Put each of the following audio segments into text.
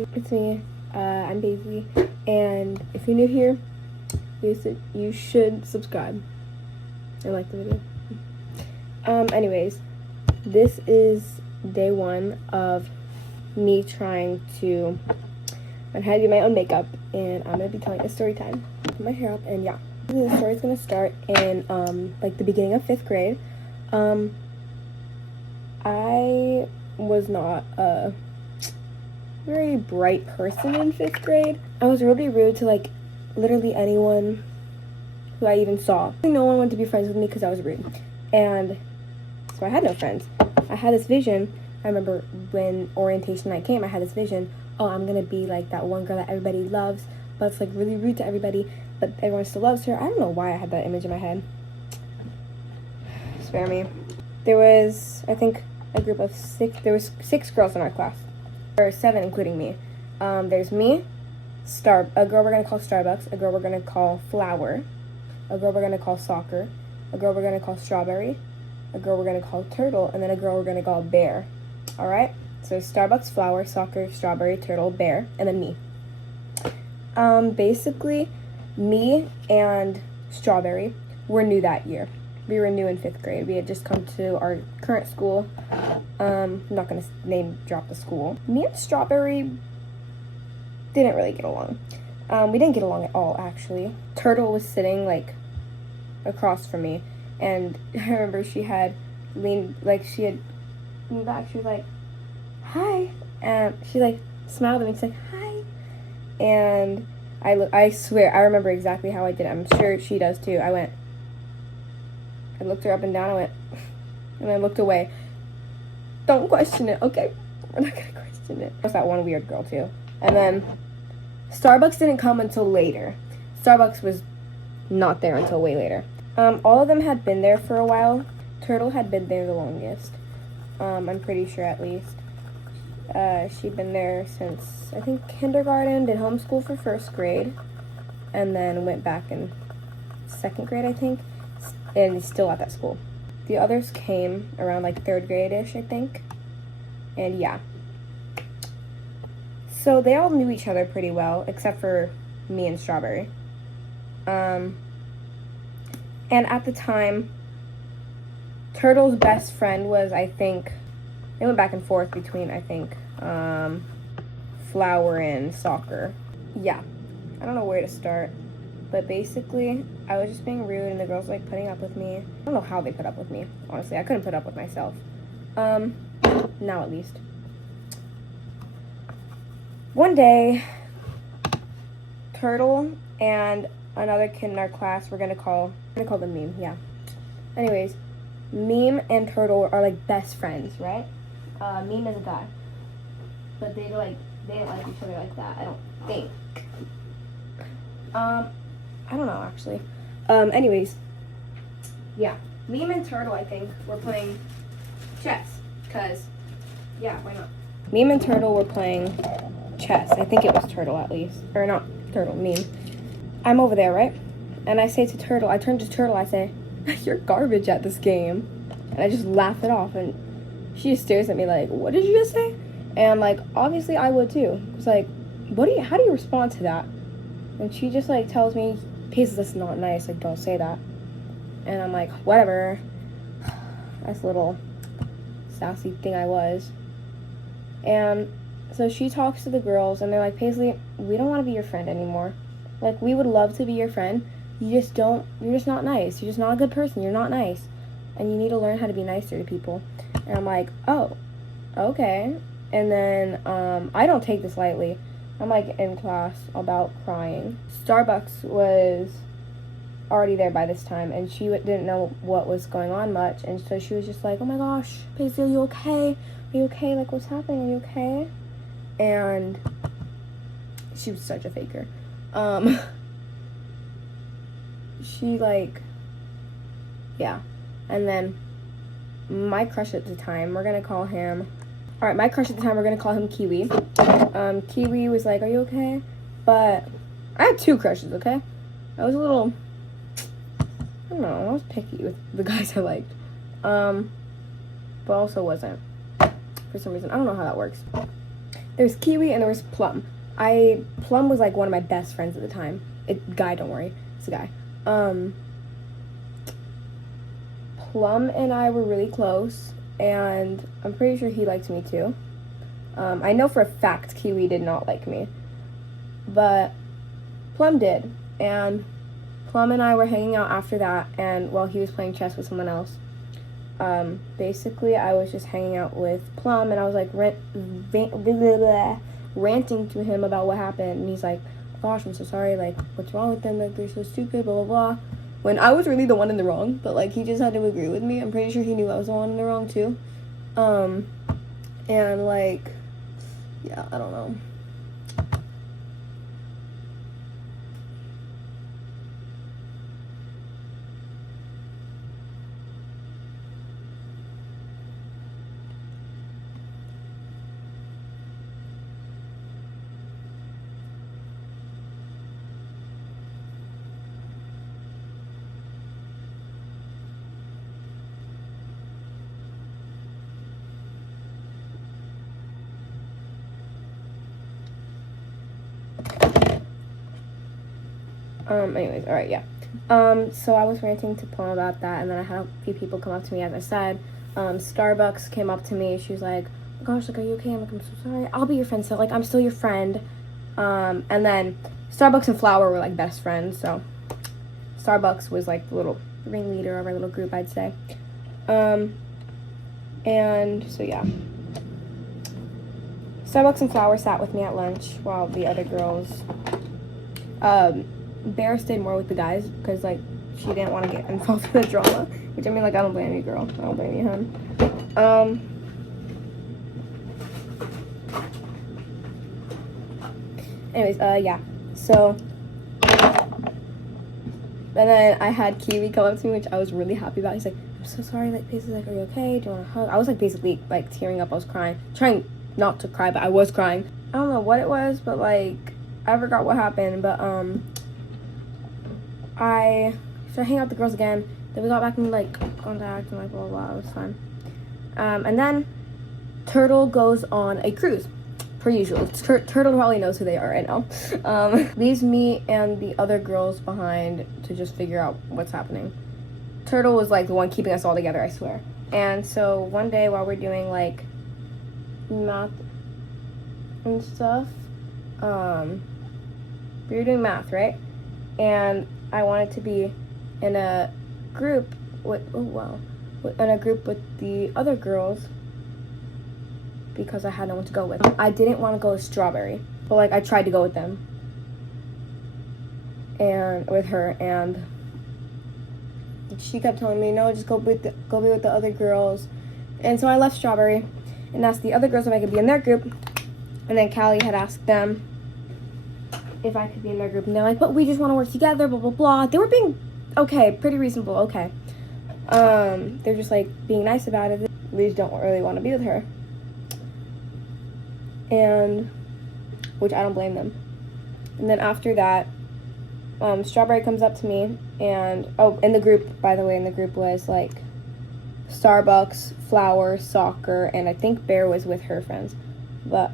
It's me. I'm Daisy, and if you're new here, you should subscribe and like the video. Anyways, this is day one of me trying to learn how to do my own makeup, and I'm gonna be telling a story time. Put my hair up, and yeah, the story's gonna start in like the beginning of 5th grade. I was not a very bright person in 5th grade. I was really rude to like literally anyone who I even saw. No one wanted to be friends with me because I was rude, and so I had no friends. I had this vision. I remember when orientation night came, I had this vision. Oh, I'm gonna be like that one girl that everybody loves, but it's like really rude to everybody, but everyone still loves her. I don't know why I had that image in my head. Spare me. There was, I think, a group of 6. There was 6 girls in our class, or 7 including me. There's me, a girl we're gonna call Starbucks, a girl we're gonna call Flower, a girl we're gonna call Soccer, a girl we're gonna call Strawberry, a girl we're gonna call Turtle, and then a girl we're gonna call Bear. All right. So Starbucks, Flower, Soccer, Strawberry, Turtle, Bear, and then me. Basically, me and Strawberry were new that year. We were new in 5th grade. We had just come to our current school. I'm not gonna name drop the school. Me and Strawberry didn't really get along. We didn't get along at all, actually. Turtle was sitting like across from me, and I remember she had leaned back. She was like, "Hi," and she like smiled at me. She's like, "Hi," and I swear I remember exactly how I did it. I'm sure she does too. I looked her up and down. I went, and I looked away. Don't question it, okay? We're not gonna question it. There's that one weird girl too. And then Starbucks didn't come until later. Starbucks was not there until way later. All of them had been there for a while. Turtle had been there the longest. I'm pretty sure, at least. She'd been there since, I think, kindergarten, did homeschool for 1st grade, and then went back in 2nd grade, I think, and is still at that school. The others came around like 3rd grade-ish, I think, and yeah. So they all knew each other pretty well, except for me and Strawberry. And at the time, Turtle's best friend was, I think, it went back and forth between, I think, Flower and Soccer. Yeah, I don't know where to start, but basically, I was just being rude, and the girls were, like, putting up with me. I don't know how they put up with me, honestly. I couldn't put up with myself. Now at least. One day, Turtle and another kid in our class, we're gonna call them Meme, yeah. Anyways, Meme and Turtle are like best friends, right? Meme is a guy, but they didn't like each other like that, I don't think. I don't know, actually. Anyways, yeah, Meme and Turtle, I think, were playing chess, cause yeah, why not? Meme and Turtle were playing chess. I think it was Turtle, at least, or not Turtle, Meme. I'm over there, right? And I say to Turtle, I turn to Turtle, I say, "You're garbage at this game," and I just laugh it off, and she just stares at me like, "What did you just say?" And like, obviously I would too. It's like, how do you respond to that? And she just like tells me, "Pace, that's not nice, like don't say that." And I'm like, whatever. That's a little sassy thing I was. And so she talks to the girls, and they're like, "Paisley, we don't want to be your friend anymore. Like, we would love to be your friend. You're just not nice. You're just not a good person. You're not nice. And you need to learn how to be nicer to people." And I'm like, oh, okay. And then I don't take this lightly. I'm like in class about crying. Starbucks was already there by this time, and she didn't know what was going on much, and so she was just like, "Oh my gosh, Paisley, are you okay? Are you okay? Like, what's happening? Are you okay?" And she was such a faker. She like, yeah. And then my crush at the time, we're gonna call him Kiwi. Kiwi was like, "Are you okay?" But I had 2 crushes, okay? I was a little, I don't know, I was picky with the guys I liked. But also wasn't, for some reason. I don't know how that works. There's Kiwi and there was Plum. Plum was like one of my best friends at the time. Guy, don't worry, it's a guy. Plum and I were really close, and I'm pretty sure he liked me too. I know for a fact Kiwi did not like me, but Plum did, and Plum and I were hanging out after that, and while he was playing chess with someone else. Basically, I was just hanging out with Plum, and I was like ranting to him about what happened, and he's like, gosh, I'm so sorry, like, what's wrong with them, like, they're so stupid, blah, blah, blah, when I was really the one in the wrong, but, like, he just had to agree with me. I'm pretty sure he knew I was the one in the wrong, too, and, like, yeah, I don't know. Anyways, alright, yeah. So I was ranting to Plum about that, and then I had a few people come up to me, as I said. Starbucks came up to me, she was like, oh gosh, like, are you okay? I'm like, I'm so sorry. I'll be your friend, so, like, I'm still your friend. And then Starbucks and Flower were, like, best friends, so Starbucks was, like, the little ringleader of our little group, I'd say. And so, yeah. Starbucks and Flower sat with me at lunch, while the other girls, Bear stayed more with the guys because, like, she didn't want to get involved in the drama, which, I mean, like, I don't blame you, girl. I don't blame you, hun. Anyways, yeah. So, and then I had Kiwi come up to me, which I was really happy about. He's like, I'm so sorry, like, basically, like, are you okay? Do you want a hug? I was, like, basically, like, tearing up. I was crying. Trying not to cry, but I was crying. I don't know what it was, but, like, I forgot what happened, but, I started hanging out with the girls again. Then we got back in, like, contact and, like, blah, blah, blah. It was fun. And then Turtle goes on a cruise, per usual. Turtle probably knows who they are right now. Leaves me and the other girls behind to just figure out what's happening. Turtle was, like, the one keeping us all together, I swear. And so one day while we're doing, like, math and stuff, we were doing math, right? And I wanted to be in a group with, in a group with the other girls because I had no one to go with. I didn't want to go with Strawberry, but, like, I tried to go with them and with her, and she kept telling me, no, just go be with the other girls. And so I left Strawberry and asked the other girls if I could be in their group, and then Callie had asked them if I could be in their group, and they're like, but we just want to work together, blah, blah, blah. They were being, okay, pretty reasonable, okay. They're just, like, being nice about it. We just don't really want to be with her. And, which I don't blame them. And then after that, Strawberry comes up to me, and, oh, in the group, by the way, in the group was, like, Starbucks, Flower, Soccer, and I think Bear was with her friends. But,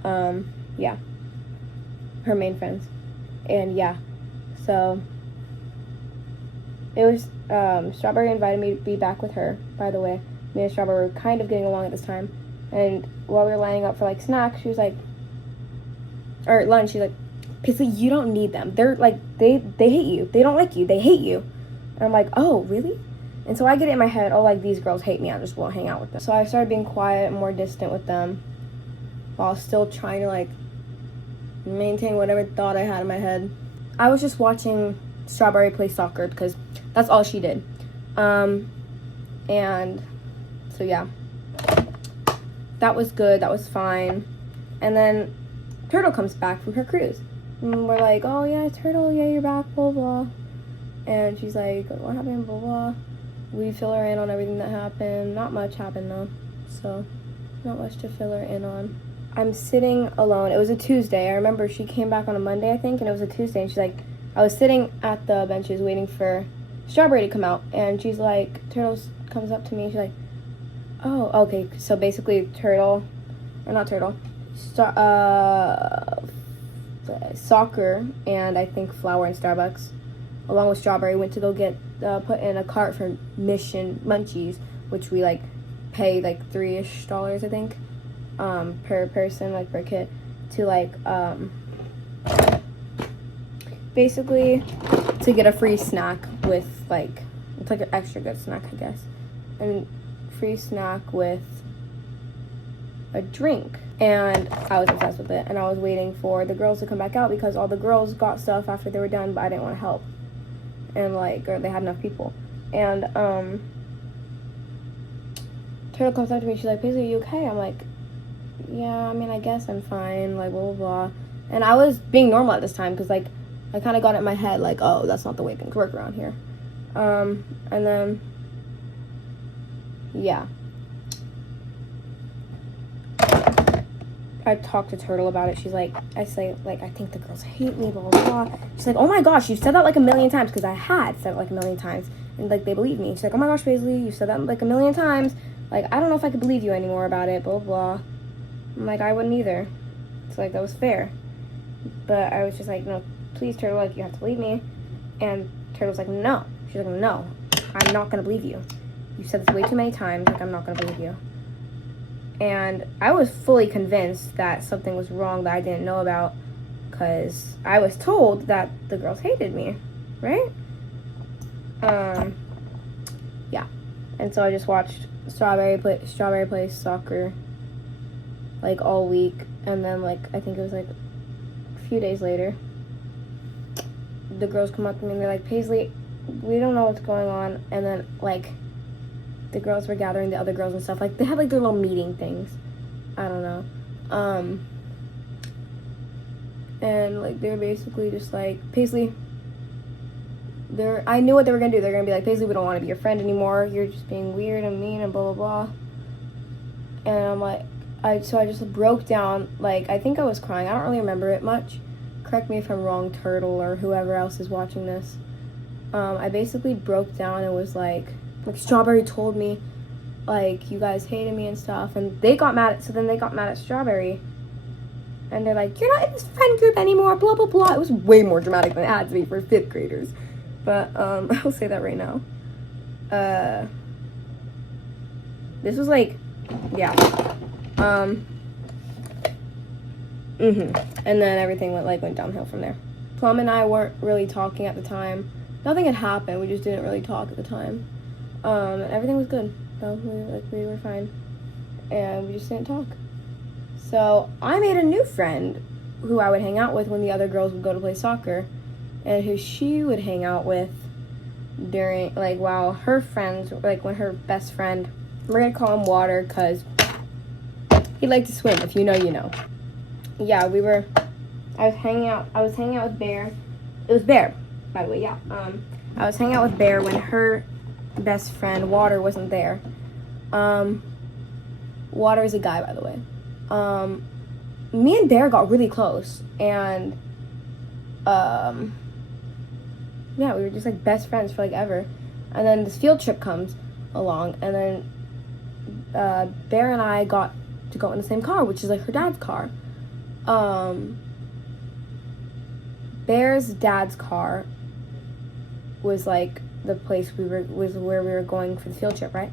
yeah. Her main friends. And yeah, so it was, Strawberry invited me to be back with her, by the way. Me and Strawberry were kind of getting along at this time. And while we were lining up for, like, snacks, she was like, or lunch, she's like, Paisley, you don't need them. They're, like, they hate you. They don't like you. They hate you. And I'm like, oh, really? And so I get it in my head, oh, like, these girls hate me. I just won't hang out with them. So I started being quiet and more distant with them while still trying to, like, maintain whatever thought I had in my head. I was just watching Strawberry play soccer because that's all she did. And so yeah, that was good, that was fine. And then Turtle comes back from her cruise, and we're like, oh yeah, Turtle, yeah, you're back, blah blah. And she's like, what happened, blah blah. We fill her in on everything that happened. Not much happened though, so not much to fill her in on. I'm sitting alone. It was a Tuesday. I remember she came back on a Monday, I think, and it was a Tuesday. And she's like, I was sitting at the benches waiting for Strawberry to come out. And she's like, Turtle comes up to me. And she's like, oh, okay. So basically, Turtle, or not Turtle, soccer and I think flour and Starbucks, along with Strawberry, went to go get put in a cart for Mission Munchies, which we like pay like $3-ish, I think, per person, like per kid, to like basically to get a free snack with like, it's like an extra good snack, I guess, and free snack with a drink. And I was obsessed with it, and I was waiting for the girls to come back out because all the girls got stuff after they were done, but I didn't want to help, and like, or they had enough people. And Turtle comes up to me, she's like, Paisley, are you okay? I'm like, yeah, I mean, I guess I'm fine, like, blah blah blah. And I was being normal at this time because like I kind of got it in my head like, oh, that's not the way things work around here. And then yeah, I talked to Turtle about it. She's like, I say, like, I think the girls hate me, blah, blah, blah. She's like, oh my gosh, you've said that like a million times, because I had said it like a million times, and like, they believe me. She's like, oh my gosh, Paisley, you said that like a million times. Like, I don't know if I could believe you anymore about it, blah, blah. I'm like, I wouldn't either. So, like, that was fair. But I was just like, no, please, Turtle, like, you have to believe me. And Turtle's like, no. She's like, no, I'm not going to believe you. You've said this way too many times, like, I'm not going to believe you. And I was fully convinced that something was wrong that I didn't know about, because I was told that the girls hated me, right? Yeah. And so I just watched Strawberry play soccer, like, all week. And then, like, I think it was, like, a few days later, the girls come up to me and they're like, Paisley, we don't know what's going on. And then, like, the girls were gathering the other girls and stuff. Like, they had, like, their little meeting things. I don't know. And, like, they were basically just like, Paisley, I knew what they were going to do. They're going to be like, Paisley, we don't want to be your friend anymore. You're just being weird and mean and blah, blah, blah. And I'm like, so I just broke down. Like, I think I was crying. I don't really remember it much. Correct me if I'm wrong, Turtle, or whoever else is watching this. I basically broke down and was like, Strawberry told me, like, you guys hated me and stuff, and they got mad at Strawberry, and they're like, you're not in this friend group anymore, blah, blah, blah. It was way more dramatic than it had to be for 5th graders, but, I'll say that right now. This was, like, yeah, and then everything went downhill from there. Plum and I weren't really talking at the time. Nothing had happened, we just didn't really talk at the time. Everything was good, so we were fine, and we just didn't talk. So I made a new friend who I would hang out with when the other girls would go to play soccer, and who she would hang out with during, like, while her friends, like, when her best friend, we're gonna call him Water, because he liked to swim. If you know, you know. Yeah, I was hanging out with Bear. It was Bear, by the way, yeah. I was hanging out with Bear when her best friend Water wasn't there. Water is a guy, by the way. Me and Bear got really close, and yeah, we were just like best friends for like ever. And then this field trip comes along, and then Bear and I got to go in the same car, which is like her dad's car. Bear's dad's car was like the place was where we were going for the field trip, right?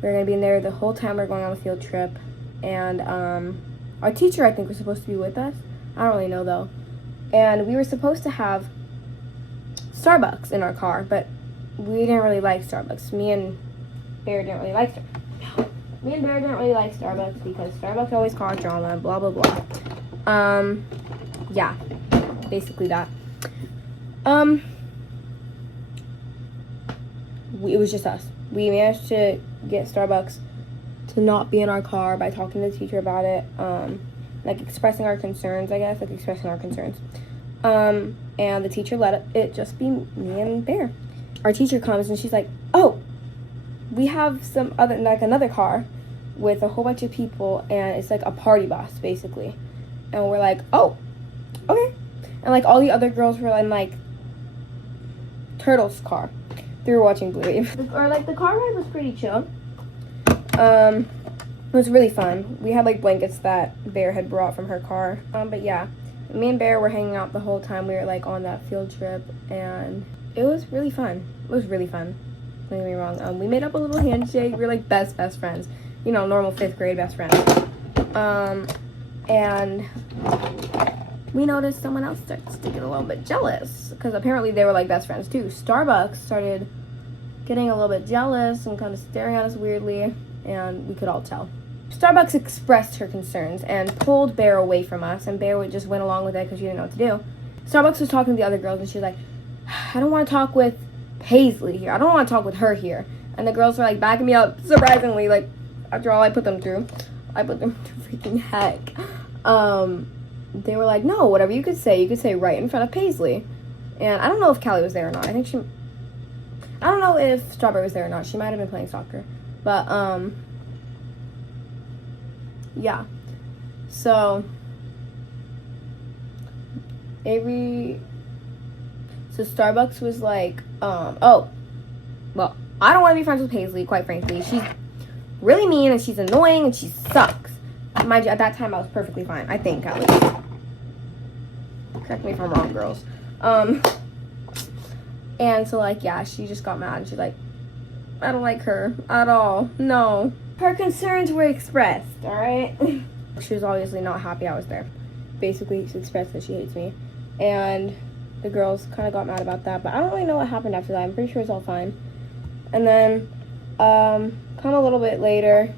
We were gonna be in there the whole time we were going on the field trip, and our teacher, I think, was supposed to be with us. I don't really know though. And we were supposed to have Starbucks in our car, but we didn't really like Starbucks. Me and Bear didn't really like Starbucks because Starbucks always cause drama and blah blah blah. Yeah, basically that. It was just us. We managed to get Starbucks to not be in our car by talking to the teacher about it, like expressing our concerns, and the teacher let it just be me and Bear. Our teacher comes and she's like, oh, we have another car with a whole bunch of people, and it's like a party bus basically. And we're like, oh, okay. And like all the other girls were in like Turtle's car. They were watching Blue Wave. Or like the car ride was pretty chill. It was really fun. We had like blankets that Bear had brought from her car. But yeah, me and Bear were hanging out the whole time we were like on that field trip, and it was really fun. It was really fun. Don't get me wrong. We made up a little handshake. We were like best friends. You know, normal 5th grade best friends. And we noticed someone else starts to get a little bit jealous, because apparently they were like best friends too. Starbucks started getting a little bit jealous and kind of staring at us weirdly, and we could all tell. Starbucks expressed her concerns and pulled Bear away from us, and Bear just went along with it because she didn't know what to do. Starbucks was talking to the other girls, and she was like, I don't want to talk with Paisley here. I don't want to talk with her here. And the girls were like backing me up, surprisingly, like after all I put them through. I put them through freaking heck. They were like, no, whatever you could say right in front of Paisley. And I don't know if Callie was there or not. I don't know if Strawberry was there or not. She might have been playing soccer. But, yeah. So, so Starbucks was like, oh, well, I don't want to be friends with Paisley, quite frankly. She's really mean, and she's annoying, and she sucks. Mind you, at that time, I was perfectly fine, I think, at least. Correct me if I'm wrong, girls. And so, like, yeah, she just got mad, and she's like, I don't like her at all. No. Her concerns were expressed, alright? She was obviously not happy I was there. Basically, she expressed that she hates me. And the girls kind of got mad about that, but I don't really know what happened after that. I'm pretty sure it's all fine. And then, come a little bit later,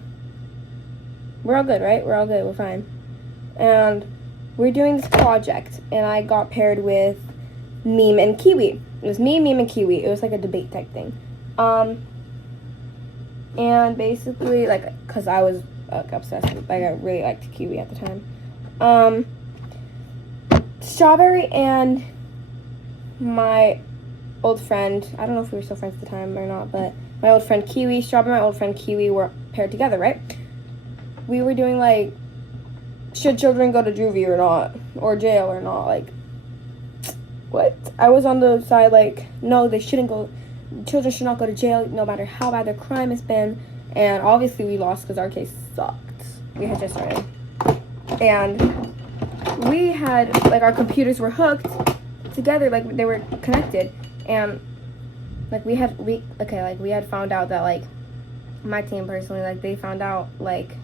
we're all good, right? We're all good, we're fine. And we're doing this project, and I got paired with Meme and Kiwi. It was me, Meme, and Kiwi. It was like a debate type thing. And basically, like, because I was obsessed with, like, I really liked Kiwi at the time. Strawberry and my old friend, I don't know if we were still friends at the time or not, but my old friend Kiwi, Strawberry and my old friend Kiwi were paired together, right? We were doing, like, should children go to juvie or not? Or jail or not? Like, what? I was on the side, like, no, they shouldn't go. Children should not go to jail, no matter how bad their crime has been. And obviously we lost because our case sucked. We had just started. And we had, like, our computers were hooked together, like, they were connected. And, like, we had found out that, like, my team personally, like, they found out, like,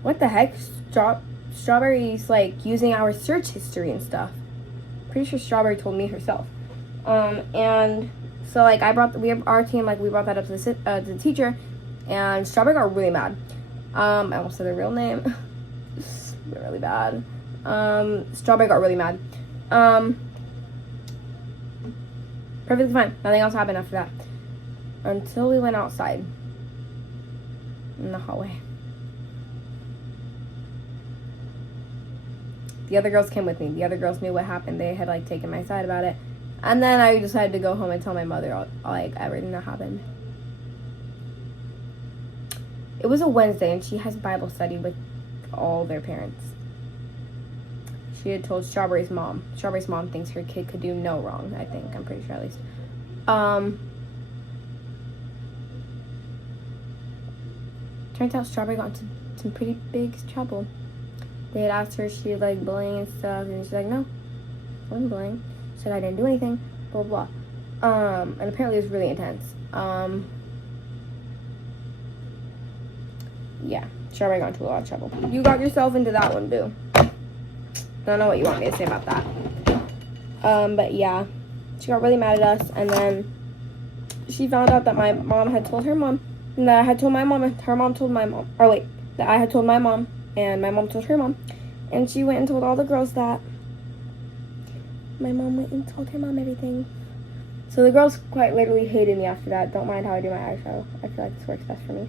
what the heck? Strawberry's, like, using our search history and stuff. Pretty sure Strawberry told me herself. And so, like, our team, like, we brought that up to the teacher, and Strawberry got really mad. I almost said their real name. They're really bad. Strawberry got really mad. Perfectly fine. Nothing else happened after that. Until we went outside. In the hallway. The other girls came with me. The other girls knew what happened. They had, like, taken my side about it. And then I decided to go home and tell my mother, like, everything that happened. It was a Wednesday, and she has Bible study with all their parents. She had told Strawberry's mom. Strawberry's mom thinks her kid could do no wrong, I think. I'm pretty sure, at least. Turns out Strawberry got into some pretty big trouble. They had asked her if she was, like, bullying and stuff, and she's like, no, I wasn't bullying. She said I didn't do anything, blah, blah, blah. And apparently it was really intense. Yeah, Strawberry got into a lot of trouble. You got yourself into that one, boo. Don't know what you want me to say about that. But yeah, she got really mad at us, and then she found out that my mom had told her mom, and that I had told my mom, and her mom told my mom, or wait, that I had told my mom, and my mom told her mom, and she went and told all the girls that. My mom went and told her mom everything. So the girls quite literally hated me after that. Don't mind how I do my eyeshadow. I feel like this works best for me.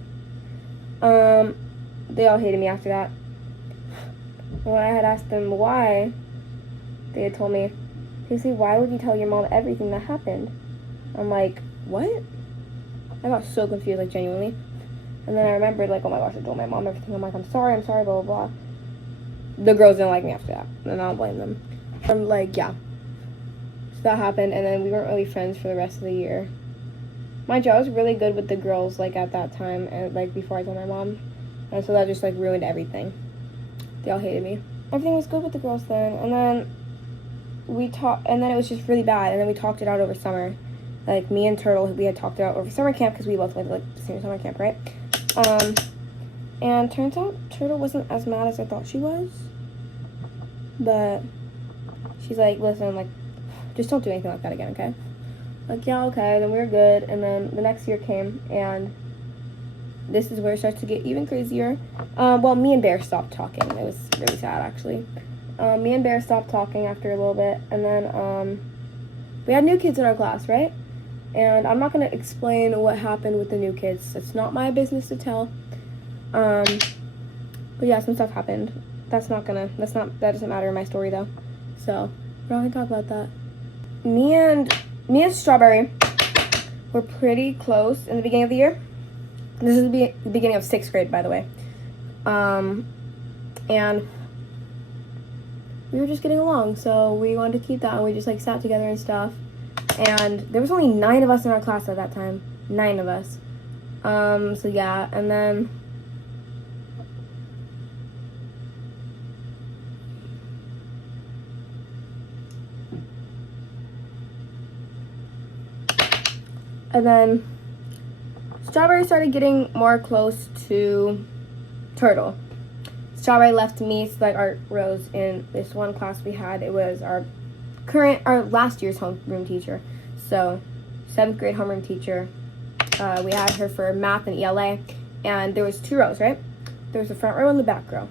They all hated me after that. When I had asked them why, they had told me, Casey, why would you tell your mom everything that happened? I'm like, what? I got so confused, like, genuinely. And then I remembered, like, oh my gosh, I told my mom everything. I'm like, I'm sorry, blah, blah, blah. The girls didn't like me after that, and I don't blame them. I'm like, yeah. So that happened, and then we weren't really friends for the rest of the year. Mind you, I was really good with the girls, like, at that time, and, like, before I told my mom. And so that just, like, ruined everything. They all hated me. Everything was good with the girls then, and then and then it was just really bad, and then we talked it out over summer. Like, me and Turtle, we had talked it out over summer camp, because we both went to, like, the same summer camp, right? And turns out Turtle wasn't as mad as I thought she was. But she's like, listen, like, just don't do anything like that again, okay? Like, yeah, okay, then we were good, and then the next year came, and this is where it starts to get even crazier. Well, me and Bear stopped talking. It was really sad, actually. Me and Bear stopped talking after a little bit, and then, we had new kids in our class, right? And I'm not going to explain what happened with the new kids. It's not my business to tell. But yeah, some stuff happened. That doesn't matter in my story, though. So, we're not going to talk about that. Me and Strawberry were pretty close in the beginning of the year. This is the beginning of 6th grade, by the way. And we were just getting along, so we wanted to keep that, and we just, like, sat together and stuff. And there was only 9 of us in our class at that time. 9 of us. So yeah, and then Strawberry started getting more close to Turtle. Strawberry left me, like, art rows in this one class we had. It was our last year's homeroom teacher. So 7th grade homeroom teacher. We had her for math and ELA, and there was 2 rows, right? There was the front row and the back row.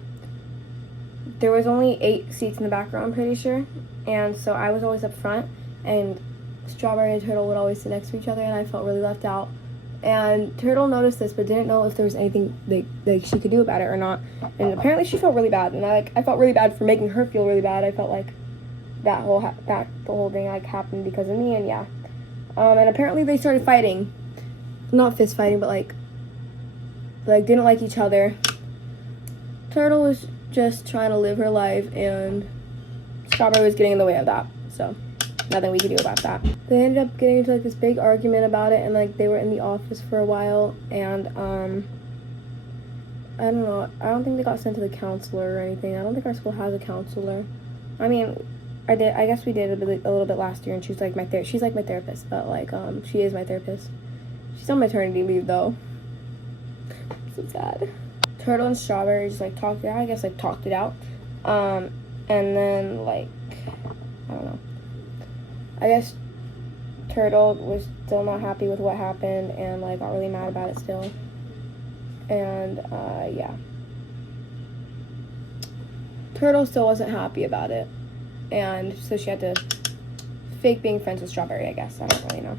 There was only 8 seats in the back row, I'm pretty sure, and so I was always up front, and Strawberry and Turtle would always sit next to each other, and I felt really left out. And Turtle noticed this, but didn't know if there was anything that she could do about it or not. And apparently she felt really bad, and I felt really bad for making her feel really bad. I felt like the whole thing, like, happened because of me, and yeah. And apparently they started fighting. Not fist fighting, but like didn't like each other. Turtle was just trying to live her life, and Strawberry was getting in the way of that. So, nothing we could do about that. They ended up getting into, like, this big argument about it, and, like, they were in the office for a while, and, I don't know. I don't think they got sent to the counselor or anything. I don't think our school has a counselor. I mean, I guess we did a little bit last year, and she's like my therapist, but, like, she is my therapist. She's on maternity leave, though. So sad. Turtle and Strawberry just, like, talked it out. And then, like, I don't know. I guess Turtle was still not happy with what happened, and, like, got really mad about it still. And, yeah. Turtle still wasn't happy about it. And so she had to fake being friends with Strawberry, I guess. I don't really know.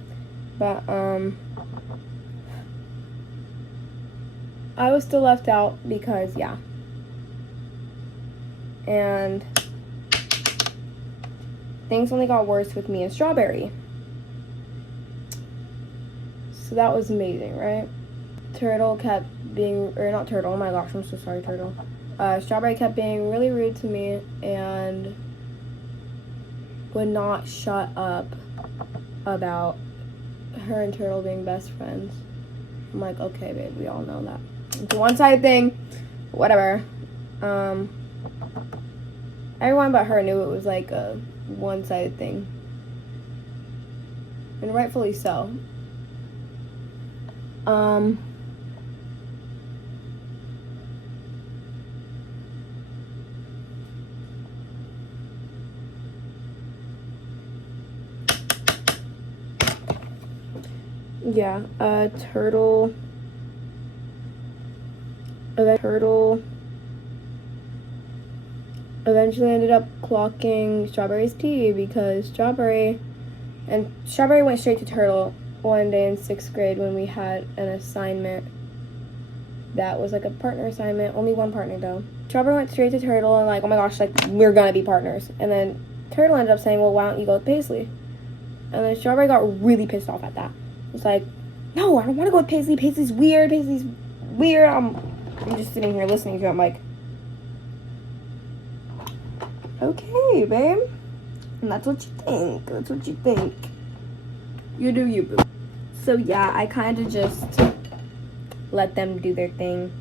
But, I was still left out because, yeah. And things only got worse with me and Strawberry. So that was amazing, right? Turtle kept being, or not Turtle, oh my gosh, I'm so sorry, Turtle. Strawberry kept being really rude to me and would not shut up about her and Turtle being best friends. I'm like, okay, babe, we all know that. It's a one-sided thing, whatever. Everyone but her knew it was, like, a one-sided thing. And rightfully so. Yeah, Turtle eventually ended up clocking Strawberry's tea because Strawberry went straight to Turtle one day in 6th grade when we had an assignment that was, like, a partner assignment. Only one partner, though. Strawberry went straight to Turtle and, like, oh my gosh, like, we're gonna be partners. And then Turtle ended up saying, well, why don't you go with Paisley? And then Strawberry got really pissed off at that. It's like, no, I don't want to go with Paisley. Paisley's weird. I'm just sitting here listening to it. I'm like, okay, babe. And that's what you think. You do you, boo. So yeah, I kind of just let them do their thing,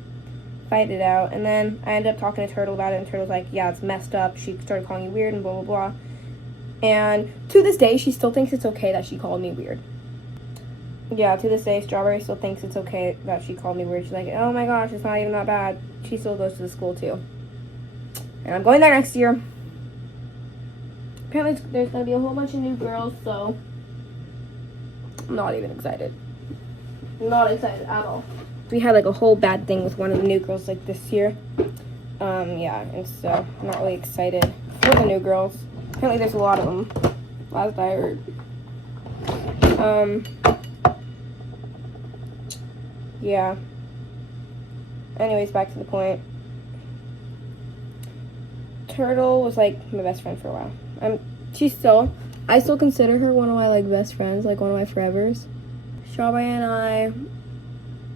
fight it out, and then I ended up talking to Turtle about it, and Turtle's like, yeah, it's messed up. She started calling you weird and blah, blah, blah. And to this day, she still thinks it's okay that she called me weird. Yeah, to this day, Strawberry still thinks it's okay that she called me weird. She's like, oh my gosh, it's not even that bad. She still goes to the school too. And I'm going there next year. Apparently there's going to be a whole bunch of new girls, so I'm not even excited. Not excited at all. We had like a whole bad thing with one of the new girls like this year. Yeah, and so I'm not really excited for the new girls. Apparently there's a lot of them, last I heard. Yeah. Anyways, back to the point. Turtle was like my best friend for a while. I still consider her one of my like best friends, like one of my forevers. Strawberry and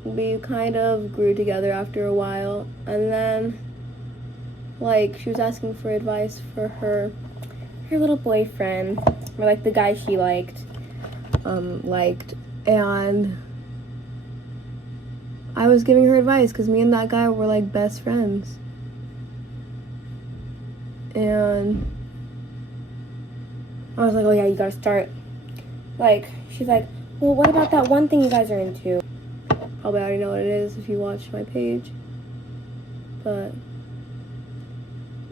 we kind of grew together after a while, and then like she was asking for advice for her little boyfriend, or like the guy she liked, and I was giving her advice because me and that guy were like best friends. And I was like, oh yeah, you gotta start. Like, she's like, well, what about that one thing you guys are into? Probably already know what it is if you watch my page. But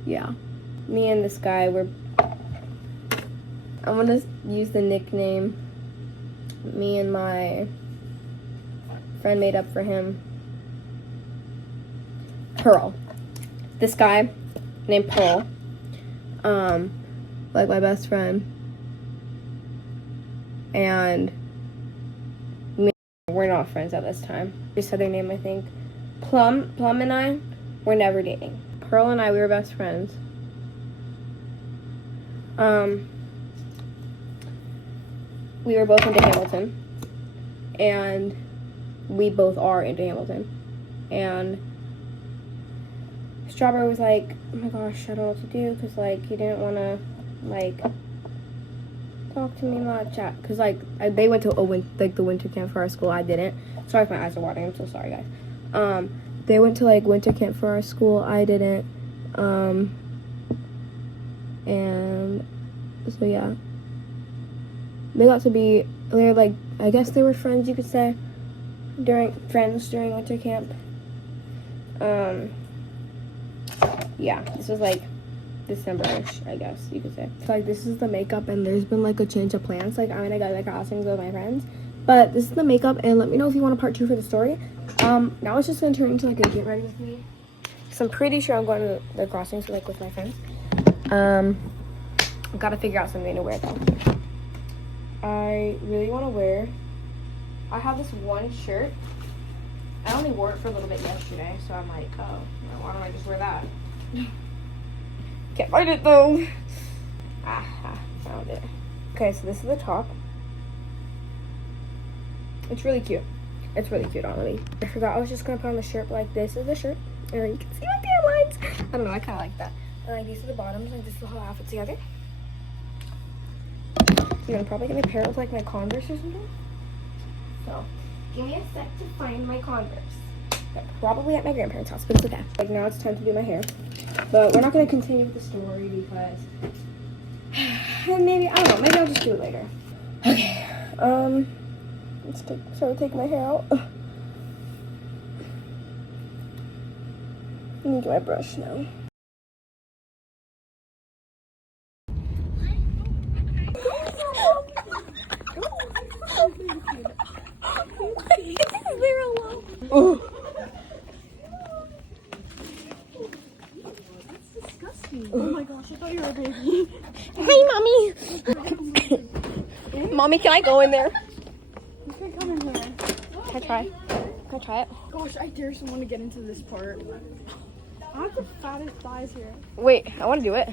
yeah, me and this guy I'm gonna use the nickname me and my friend made up for him, Pearl. This guy named Pearl, like my best friend, and we're not friends at this time. Just said their name, I think. Plum and I were never dating. Pearl and I, we were best friends. We were both into Hamilton, and we both are into Hamilton. And Strawberry was like, oh my gosh, I don't know what to do, because like he didn't want to like talk to me much, because like they went to the winter camp for our school. I didn't. Sorry if my eyes are watering, I'm so sorry, guys. They went to like winter camp for our school. I didn't. And so yeah, they got to be, they're like, I guess they were friends, you could say, during winter camp. Yeah, this was like December-ish, I guess you could say. So like this is the makeup, and there's been like a change of plans. Like I'm gonna go to the crossings with my friends, but this is the makeup, and let me know if you want a part 2 for the story. Now it's just gonna turn into like a get ready with me, so I'm pretty sure I'm going to the crossings like with my friends. I've got to figure out something to wear though. I really want to wear, I have this one shirt. I only wore it for a little bit yesterday, so I'm like, oh, why don't I just wear that? Can't find it though. Found it. Okay, so this is the top. It's really cute. It's really cute, honestly. I forgot I was just gonna put on the shirt, but like this is the shirt, and you can see my tan lines. I don't know, I kind of like that. And like these are the bottoms, like this is the whole outfit together. So I'm probably gonna pair it with like my Converse or something. So give me a sec to find my Converse. They're probably at my grandparents' house, but it's okay. Like now it's time to do my hair. But we're not gonna continue with the story because maybe, I don't know, maybe I'll just do it later. Okay, let's start taking my hair out. I need my brush now. Oh. That's disgusting. Oh my gosh, I thought you were a baby. Hey, mommy. Mommy, can I go in there? You can come in here. Can I try? Can I try it? Gosh, I dare someone to get into this part. I have the fattest thighs here. Wait, I want to do it.